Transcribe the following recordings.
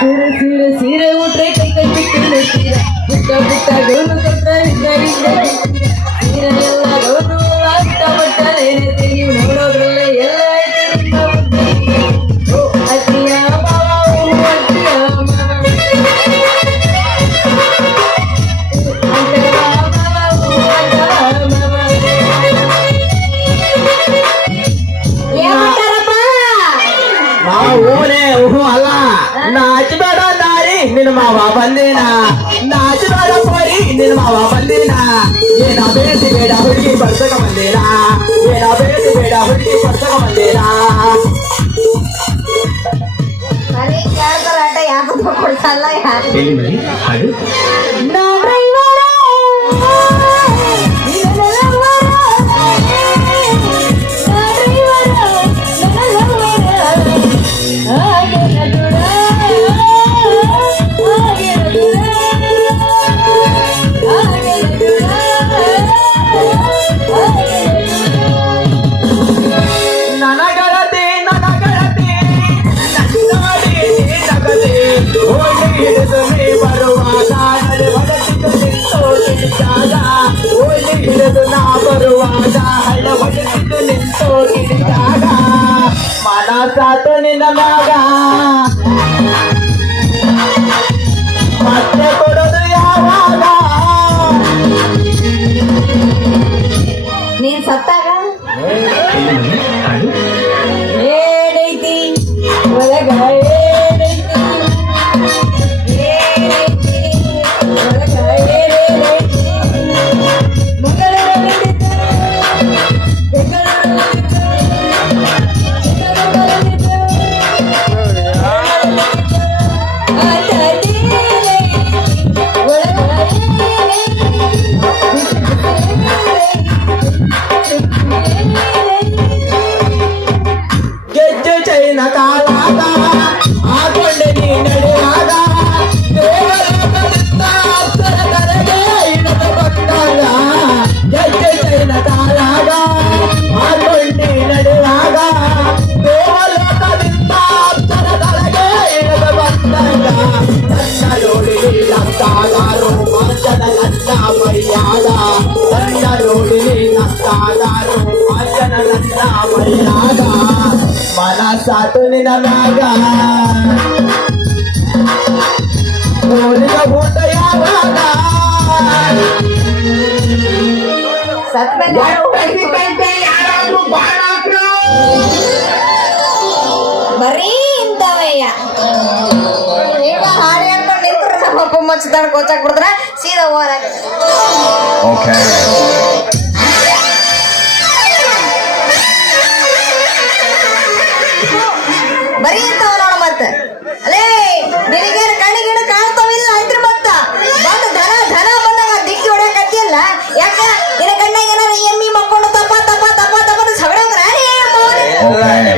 ಸೀರೆ ಸೀರೆ ಸೀರೆ ಉಟ್ರೆ ಕೈ ಕೈ ಬಿಟ್ಟು ಸೀರೆ ಪುಟ್ಟ ಪುಟ್ಟ ಗೌನು ಕೊಟ್ಟ ಸೀರೆ ಎಲ್ಲ ಗೌನು ಆಗ್ತಾ ಬಟ್ಟ ನೀವು ನೋಡೋದ್ರಲ್ಲೇ ಎಲ್ಲ ಐತೆ ನಿಮ್ಮ ಬುದ್ಧಿ. ಓ ಅತ್ತಿಯ ಮಾವ ಓ ಅತ್ತಿಯ ಮಾವ ಅಲ್ಲ ನಾಚಬೇಡ ನಾರಿ ನಿನ್ನ ಮಾವ ಬಂದಿನ ನಾಚಬೇಡ ಪರಿ ನಿನ್ನ ಮಾವ ಬಂದಿನ ಏನ ಬೇಟಿ ಬೇಡ ಹುಡುಗಿ ಪಡ್ಸಕ ಬಂದಿನ ಏನ ಬೇಟಿ ಬೇಡ ಹುಡುಗಿ ಪಡ್ಸಕ ಬಂದಿನ ಮನೆ ಕೇಳ್ತಾರ ಆಟ ಯಾಕೆ ಕೊಡ್ಸಲ್ಲ ಯಾಕೆ ನನಗರತೆ ನನಗರತೆ ನಡಿ ನಗದೆ ಓಡಿ ಹಿಡಿದು ನೀ ಬರುವಾಗ ನಡೆ ಹೊಡೆದಿದ್ದು ನಿಂತು ಕಿಡಿದಾಗ ಓಡಿ ಹಿಡಿದು ನಾ ಬರುವಾಗ ಹಳ್ಳ ಹೊಡೆದಿದ್ದು ನಿಂತು ಕಿಡಿದಾಗ ಮನಸಾತು ನಿನ್ನ ಮ್ಯಾಗ ಮತ್ತೆ ಕೊಡೋದು ಯಾವಾಗ ನೀನ್ ಸತ್ತಾಗ ಏನೈತಿ ಒಳಗ ಏನೈತಿ ಏನೈತಿ ಒಳಗ ಏನೇನೈತಿ ಮಂಗಳೂರು ಬಂದಿದ್ದ ಬೆಂಗಳೂರು ಬಂದಿದ್ದ ಗೆಜ್ಜೆ ಚೈನ ಕಾಲಾಗ ಹಾಕೊಂಡೆ ನೀ ನಡೆಯಾಗ ದೇವಲೋಕದಿಂದ ಅಪ್ಸರ ಕರೆಗೆ ಇಳಿದು ಬಂದಾಗ ಗೆಜ್ಜೆ ಚೈನ ಕಾಲಾಗ ಹಾಕೊಂಡೆ ನಡೆಯುವಾಗ ದೇವಲೋಕದಿಂದ ಅಪ್ಸರ ಕರೆಗೆ ಇಳಿದು ಬಂದಾಗ ನನ್ನ ನೋಡಿ ನಕ್ಕಾಗಾರು ಮಾಂಸದ ನನ್ನ ಮರ್ಯಾದ ನನ್ನ ನೋಡಿ ನಕ್ಕಾಗಾರು ಮಾಂಸದ ನನ್ನ ಮರ್ಯಾದ ಮನಸಾತು ನಿನ್ನ ಮ್ಯಾಗ ನೋಡಿದ ಊಟ ಯಾವಾಗ ಸತ್ಮೇಲೆ ಬರೀ ಇಂಥವಯ್ಯ ಈಗ ಹಾಡು ಹೇಳ್ಕೊಂಡು ನಿಂತ್ರೆ ನಮ್ಮ ಅಪ್ಪ ಮಚ್ಚದಾಡ ಕೋಚಾಕ್ ಬಿಡ್ತಾರ ಸೀದಾ ಹೋರಾಗ ಬರೀ ಇಂಥವ ನೋಡ ಮತ್ತ ಅಲೇ ನಿನಗೇನು ಕಣ್ಣಿಗಿಡ ಕಾಣ್ತಾವಿಲ್ಲ ಅಂತ್ರಿ ಮತ್ತ ಬಂದು ಧನ ಧನ ಬಂದಾಗ ದಿಕ್ಕಿ ಹೊಡ್ಯಾಕತ್ತಿಯಲ್ಲ ಯಾಕ ನಿನ್ನ ಕಣ್ಣಾಗ ಏನಾರ ಎಮ್ಮಿ ಮಕ್ಕೊಂಡು ತಪ್ಪ ತಪ್ಪ ತಪ್ಪ ತಪ್ಪ ಸಗಡಂಗ್ರ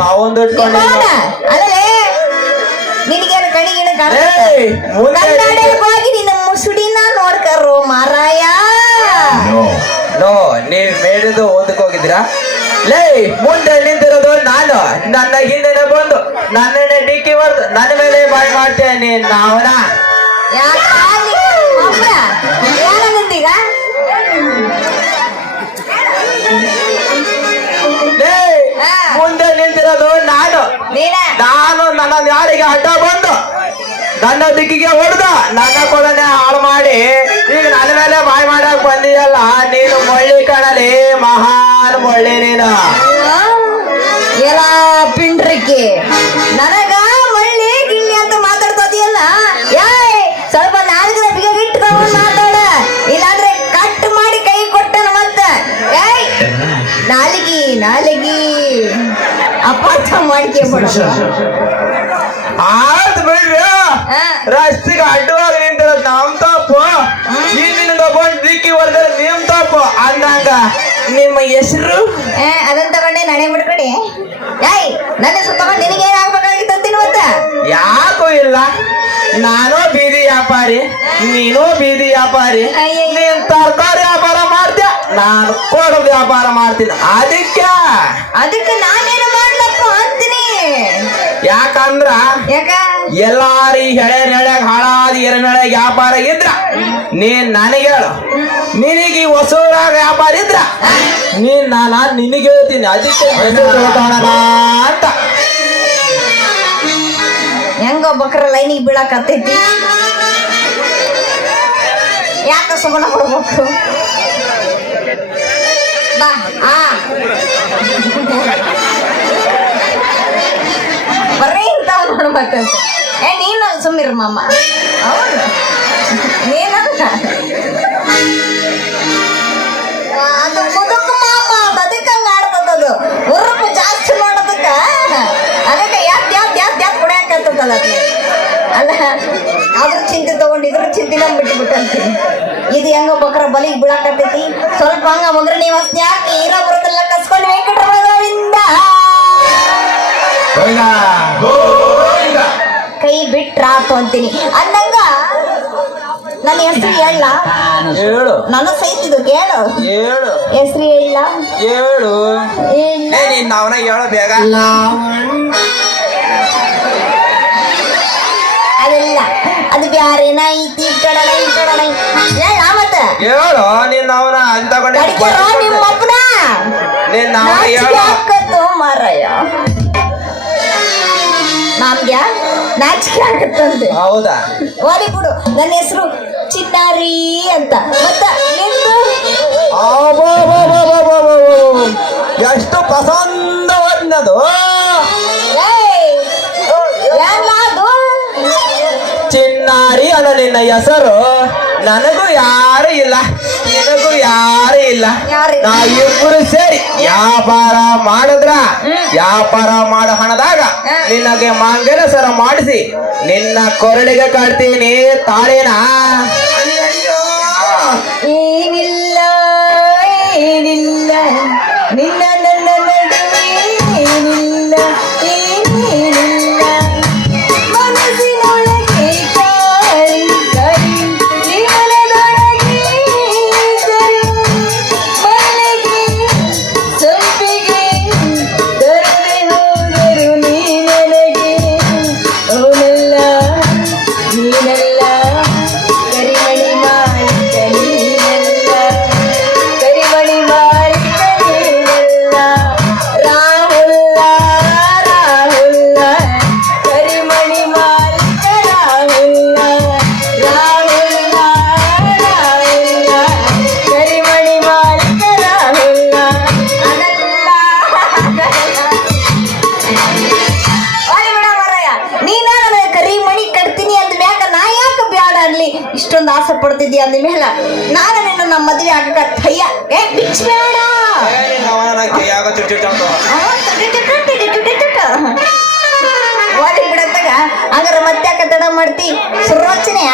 ಮಾವೊಂದು ಅಲ್ಲೇ ನಿನಗೇನು ಕಣ್ಣಿಗಿಡ ಕನ್ನಡ ಹೋಗಿ ನಿನ್ನ ಮುಸುಡಿನ ನೋಡ್ಕರು ಮಾರಾಯ ನೋ ನೀವ್ ಮೇಡಿದು ಓದಕ್ ಹೋಗಿದ್ದೀರಾ ಲೇ ಮುಂದೆ ನಿಂತಿರೋದು ನಾನು ನನ್ನ ಹಿಂದೆ ಬಂದು ನನ್ನೇ ಡಿಕ್ಕಿ ಹೊಡೆದು ನನ್ನ ಮೇಲೆ ಬಾಯ್ ಮಾಡ್ತೇನೆ ನೀನ್ ಅವನ ಏನಂತೀಗ ಲೇ ಮುಂದೆ ನಿಂತಿರೋದು ನಾನು ನೀನ ನಾನು ನನ್ನ ಯಾರಿಗೆ ಅಡ್ಡ ಬಂದು ನನ್ನ ದಿಕ್ಕಿಗೆ ಹೊಡೆದ ನನ್ನ ಕೊಡನೆ ಹಾಳು ಮಾಡಿ ಈಗ ನನ್ನ ಮೇಲೆ ಬಾಯ್ ಮಾಡಕ್ ಬಂದಿಯಲ್ಲ ನೀನು ಮೊಳ್ಳಿ ಕಣಲಿ ಮಹಾನ್ ಮೊಳ್ಳಿ ನೀನು ಎಲ್ಲ ಪಿಂಡ್ರಿಕೆ ನನಗ ಮಳ್ಳಿ ಗಿಳ್ಳಿ ಅಂತ ಮಾತಾಡ್ತದಿಯಲ್ಲ ಯಾಯ್ ಸ್ವಲ್ಪ ನಾಲ್ಕರ ಬಿಗ ಇಟ್ಕೊಂಡು ಮಾತಾಡ ಇಲ್ಲಾಂದ್ರೆ ಕಟ್ ಮಾಡಿ ಕೈ ಕೊಟ್ಟನ ಮತ್ತ ಏಯ್ ನಾಲಿಗಿ ನಾಲಿಗಿ ಅಪಾರ್ಥ ಮಾಡ್ಕೆ ಬಿಡ ಆಯ್ತು ಬಿಡ್ರಿ ರಸ್ತೆಗೆ ಅಡ್ಡವಾಗಿ ನಿಂತಿರೋದು ನಮ್ ತಪ್ಪು ನೀನಿನ ತಗೊಂಡು ದಿಕ್ಕಿ ಹೊಡೆದ್ರೆ ನಿಮ್ ತಪ್ಪು ಅಂದಂಗ ನಿಮ್ಮ ಹೆಸರು ಅದನ್ನ ತಗೊಂಡೆ ನಾನೇ ಬಿಡ್ಕಡೆ ಯಾಯ್ ನನ್ನ ಹೆಸರು ತಗೊಂಡು ನಿನಗೆ ಏನಾಗ್ಬೇಕಾಗಿತ್ತು ಮತ್ತ ಯಾಕೂ ಇಲ್ಲ ನಾನು ಬೀದಿ ವ್ಯಾಪಾರಿ ನೀನು ಬೀದಿ ವ್ಯಾಪಾರಿ ನೀನ್ ತರಕಾರಿ ವ್ಯಾಪಾರ ಮಾಡ್ತೀಯ ನಾನು ಕೊಡೋ ವ್ಯಾಪಾರ ಮಾಡ್ತೀನಿ ಅದಕ್ಕೆ ನಾನೇನು ಮಾಡ್ಲಪ್ಪ ಅಂತೀನಿ ಯಾಕಂದ್ರ ಯಾಕ ಎಲ್ಲಾರಿ ಹೆಳೆಯಾಗ ಹಾಳಾದ ಎರೆನಳೆಗ ವ್ಯಾಪಾರ ಇದ್ರ ನೀನ್ ನನಗೆ ಹೇಳು. ನಿನಗೆ ಈ ಹೊಸೂರಾಗ ವ್ಯಾಪಾರ ಇದ್ರ ನಾನು ನಿನಗೆ ಹೇಳ್ತೀನಿ. ಅದಕ್ಕೆ ಹೆಸರು ತಿಳ್ಕೊಳ್ಳೋಣ ಅಂತ. ಹೆಂಗ ಬಕ್ರ ಲೈನಿಗೆ ಬೀಳಕತ್ತೈತಿ. ಯಾಕ ಸುಮ್ಮನ ಕೊಡ್ಬೇಕು ಬಾ. ಬರ್ರಿ ಇಂತ ನೋಡು ಮತ್ತೆ. ನೀನು ಸುಮ್ಮಿರ ಮಾಮ. ಹೌದು ನೀನಂತ ಅದು ಮುದುಕ ಮಾಮ ಅದಕ್ಕೆ ಹಂಗ ಆಡ್ತದದು. ಉರುಪು ಜಾಸ್ತಿ ಮಾಡೋದಕ್ಕ ಅದಕ್ಕೆ ಯಾತ್ ಕುಡಿಯಾಕತ್ತದಲ್ಲ. ಅಲ್ಲ ಅದ್ರ ಚಿಂತೆ ತಗೊಂಡು ಇದ್ರ ಚಿಂತೆ ನಮ್ ಬಿಟ್ಟಂತೀನಿ. ಇದು ಹೆಂಗ ಬಕ್ರ ಬಲಿಗೆ ಬೀಳಾಕತ್ತೈತಿ. ಸ್ವಲ್ಪ ಹಂಗ ಮಗ್ರ ನೀವು ಅಷ್ಟೇ ಯಾಕೆ ಇರೋ ಬರೋದೆಲ್ಲ ಕಸ್ಕೊಂಡು ವೆಂಕಟರಮಣದಿಂದ ಕೈ ಬಿಟ್ರಾತು ಅಂತೀನಿ. ಅಂದಂಗ ನನ್ನ ಹೆಸರು ಹೇಳ. ಹೇಳು. ನನ್ನ ಸೈತಿದ್ದು ಕೇಳು. ಹೇಳು. ಹೆಸರು ಹೇಳ. ಹೇಳು. ನೀನ್ ಅವನ ಹೇಳೋ ಬೇಗ. ಅದೆಲ್ಲ ಅದು ಬ್ಯಾರೇನ ಐತಿ ಕಡಲ ಹೇಳ ಮತ್ತ. ಹೇಳು. ನೀನ್ ಅವನ ಅಂತ ನಿಮ್ಮ ಅಪ್ಪನ ಹಾಕತ್ತು ಮಾರಾಯ. ನಮ್ಗೆ ನಾಚಿಕೆ ಆಗತ್ತಂತೆ. ಹೌದಾ? ಓದಿ ಬಿಡು. ನನ್ನ ಹೆಸರು ಚಿನ್ನಾರಿ ಅಂತ. ಮತ್ತ ಎಷ್ಟು ಪಸಂದವಾದದು. ಚಿನ್ನಾರಿ ಅಲ್ಲ ನಿನ್ನ ಹೆಸರು. ನನಗೂ ಯಾರು ಇಲ್ಲ, ನಿನಗೂ ಯಾರು ಇಲ್ಲ. ನಾವಿಬ್ಬರು ಸೇರಿ ವ್ಯಾಪಾರ ಮಾಡಿದ್ರ ವ್ಯಾಪಾರ ಮಾಡೋ ಹಣದಾಗ ನಿನಗೆ ಮಾಂಗಲ್ಯ ಸರ ಮಾಡಿಸಿ ನಿನ್ನ ಕೊರಳಿಗೆ ಕಟ್ತೀನಿ ತಾಳೇನ. ಏನಿಲ್ಲ ಏನಿಲ್ಲ ನಿನ್ನ ನನ್ನ ನಡುವೆ ಏನಿಲ್ಲ ಏನಿಲ್ಲ ಮನಸ್ಸಿನೊಳಗೆ ಕಾರಿ ಕರಿ ಜೀವನದೊಳಗೆ ಕರಿ ಮನೆಗೆ ಸಂಪಿಗೆ ದೊರೆದೆ ಹೋದರು ನೀ ನನಗೆ. ಅವನಲ್ಲ ನೀನಲ್ಲ ಕರಿಮಣಿ ಮಾಲಿಕ ನೀನಲ್ಲ ಕರಿಮಣಿ ಮಾಲಿಕ ನೀನಲ್ಲ. ರಾಹುಲ್ಲ ರಾಹುಲ್ಲ ಕರಿಮಣಿ ಮಾಲಿಕ ರಾಹುಲ್ಲ. ರಾಹುಲ್ಲ ರಾಹುಲ್ಲ ಕರಿಮಣಿ ಮಾಲಿಕ ರಾಹುಲ್ಲ. ಅದಲ್ಲ ಓಲಿ ಬಿಡ ಮಾರಾಯ. ನೀನ ನನಗೆ ಕರಿಮಣಿ ಕಟ್ತೀನಿ ಅಂದ ಮ್ಯಾಗ ನಾ ಯಾಕೆ ಬ್ಯಾಡ ಅನ್ಲಿ. ಇಷ್ಟೊಂದು ಆಸೆ ಪಡ್ತಿದ್ದಿ ಅಂದ ಮೇಲೆ ನಾನು ನಿನ್ನ ನಮ್ಮ ಮದ್ವೆ ಆಗಕ ಥಯ್ಯ ಬಿಚ್ಚ ಬೇಡ. ಓದಿ ಬಿಡತ್ತಾಗ ಹಂಗಾರ ಮತ್ತೆ ಯಾಕೆ ತಡ ಮಾಡ್ತಿ. ಸುರೋಚನೆಯ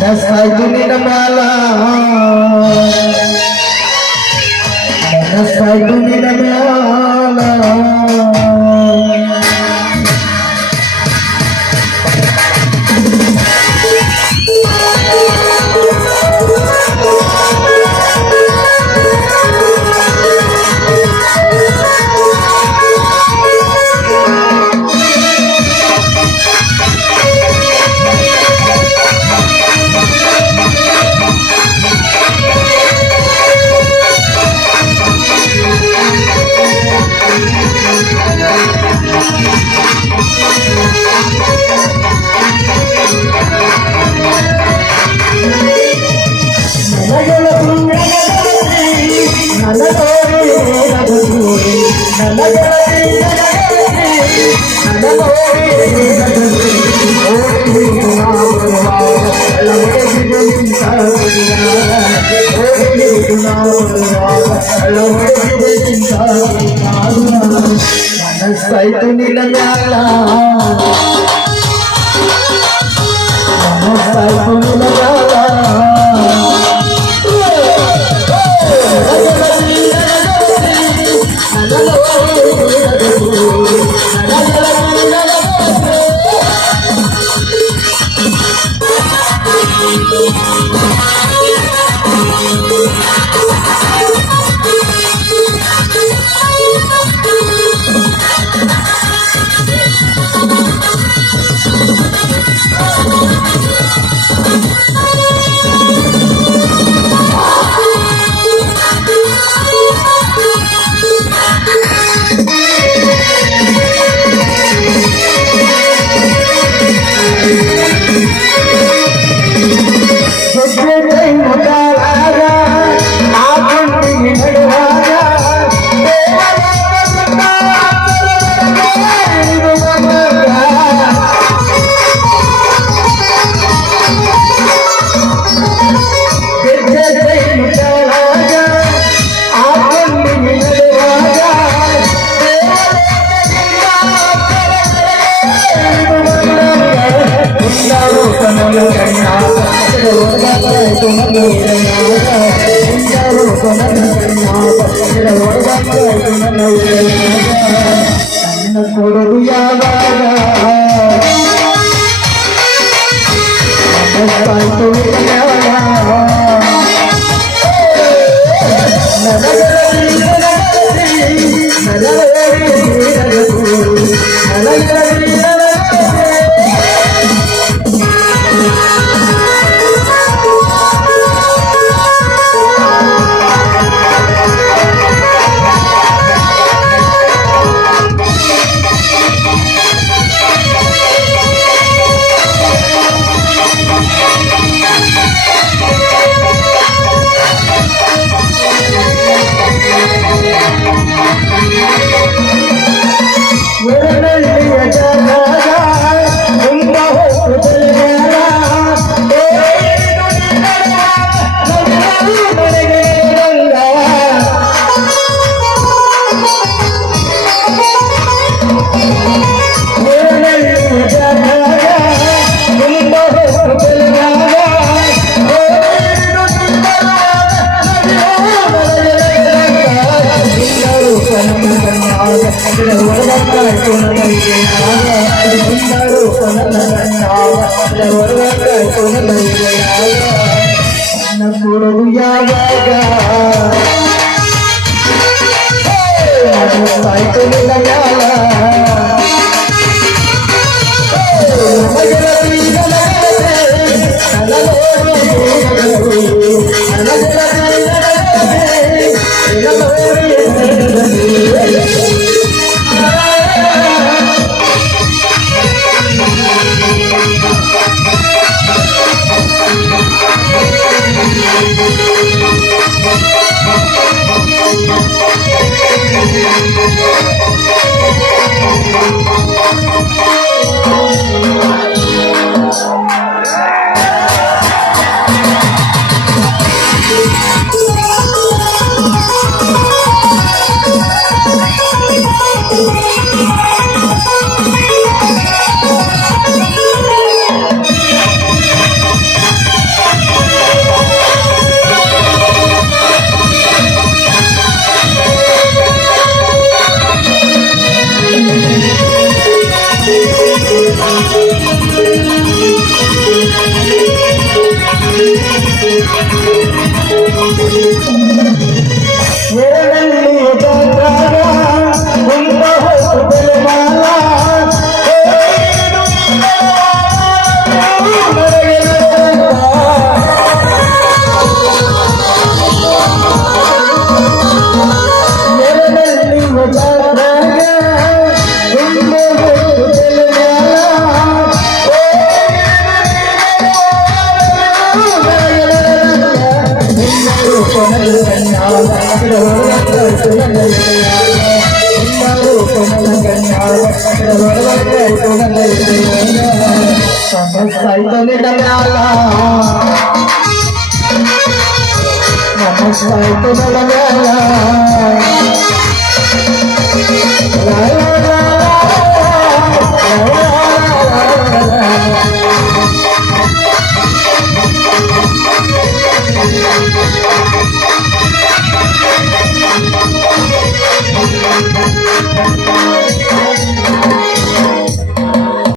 ಮನಸ್ಸಾಯ್ತು ನಿನ್ನ ಮ್ಯಾಲ, ಮನಸ್ಸಾಯ್ತು ನಿನ್ನ ಮ್ಯಾಲ. ಮನಸ್ಸಾಯ್ತು ನಿನ್ನ ಮ್ಯಾಲ, ಮನಸ್ಸಾಯ್ತು ನಿನ್ನ ಮ್ಯಾಲ. ನನ್ನ ಕೊಡಲು ಯಾವಾಗ ಕೊಡಲು ಯಾವಾಗ ಆಯ್ತು ನಿನ್ನ ಮ್ಯಾಲ Namaste,